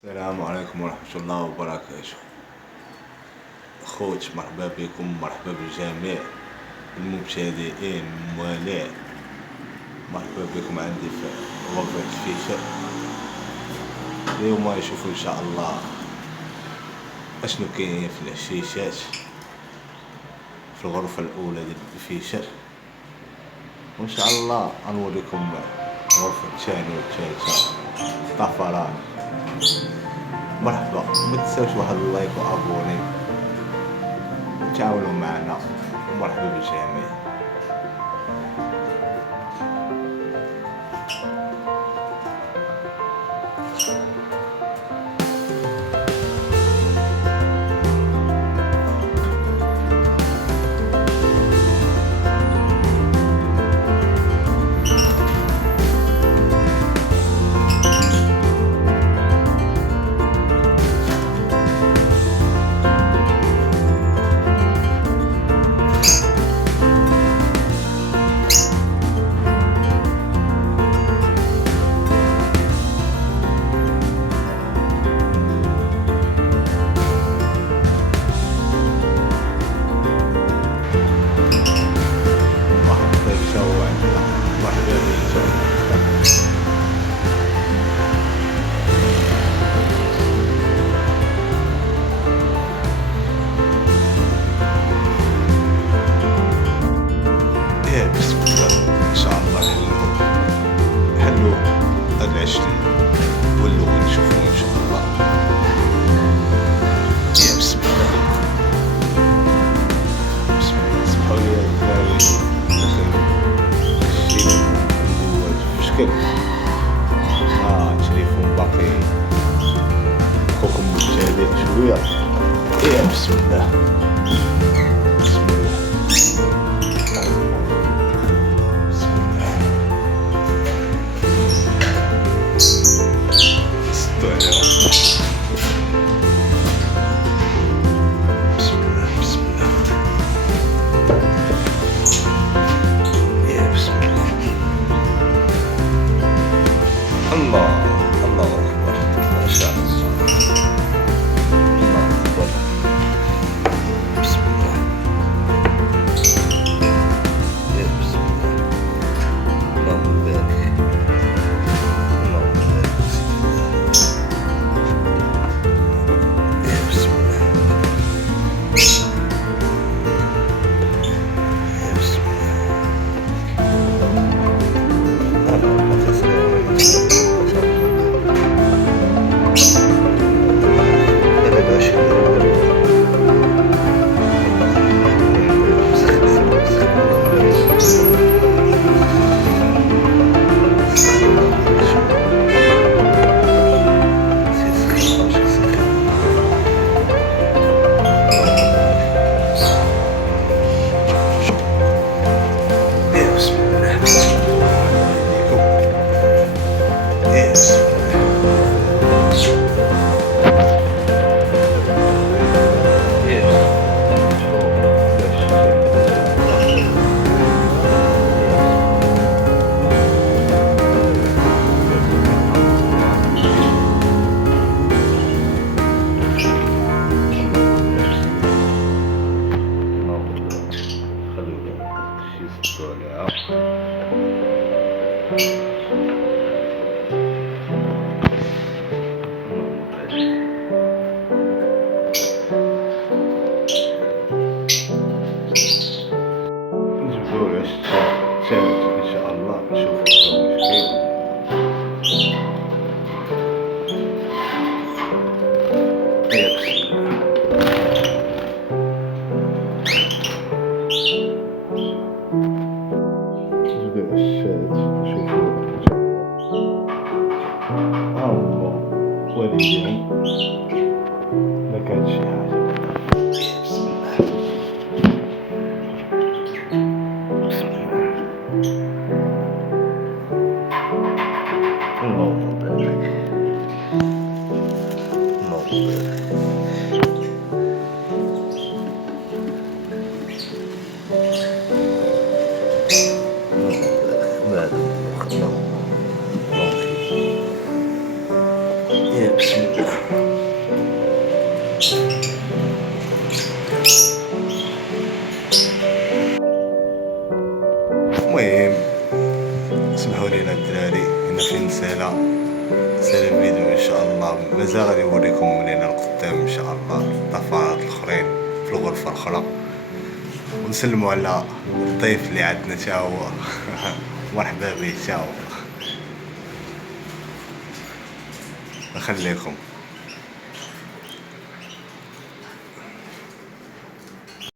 السلام عليكم ورحمة الله وبركاته. خوت، مرحبا بكم، مرحبا بالجميع المبتدئين الموالين. مرحبا بكم عندي في غرفة الفيشة. اليوم نشوفوا إن شاء الله أشنو كاين في الحشيشات في الغرفة الأولى ديال الفيشة، وإن شاء الله غنوريكم الغرفة الثانية والثالثة طفرات. مرحبا، ما تنساوش واحد اللايك وابوني، تعاونوا معنا، ومرحبا بالجميع. مرحبا بيساو عندنا، مرحبا بيساو. بسم الله، إن شاء الله حلو هاد العشرين ولو نشوفو إن شاء الله. بسم الله، بسم الله. سمحوا لي يا الدراري، داخل شي ندوز في شكل التليفون باقي خوكم مبتدئ شوية. بسم الله، بسم الله، بسم الله. ستة يا رب. بسم الله، بسم الله. بسم الله. الله، الله أكبر، ما شاء الله، الله أكبر. بسم الله. بسم الله. اللهم بارك، اللهم بارك. بسم الله، بسم الله. اللهم تسلم. هذا باش بسم الله. نجبدو العش الثالث إن شاء الله، نشوفو شنو مشكل. بسم الله. نجبدو العش الثالث، نشوفو إن شاء الله. الله وليهم ما كانت شي حاجة. بسم الله، بسم الله. اللهم بارك، اللهم بارك. اللهم بارك. بعد اللهم فيك. المهم سمحوا لينا الدراري هنا فين نسالى الفيديو ان شاء الله. مازال غادي نوريكم من هنا لقدام ان شاء الله الطفرات الاخرين في الغرفه الاخرى، ونسلموا على الضيف اللي عندنا تا هو. مرحبا به تا هو. نخليكم.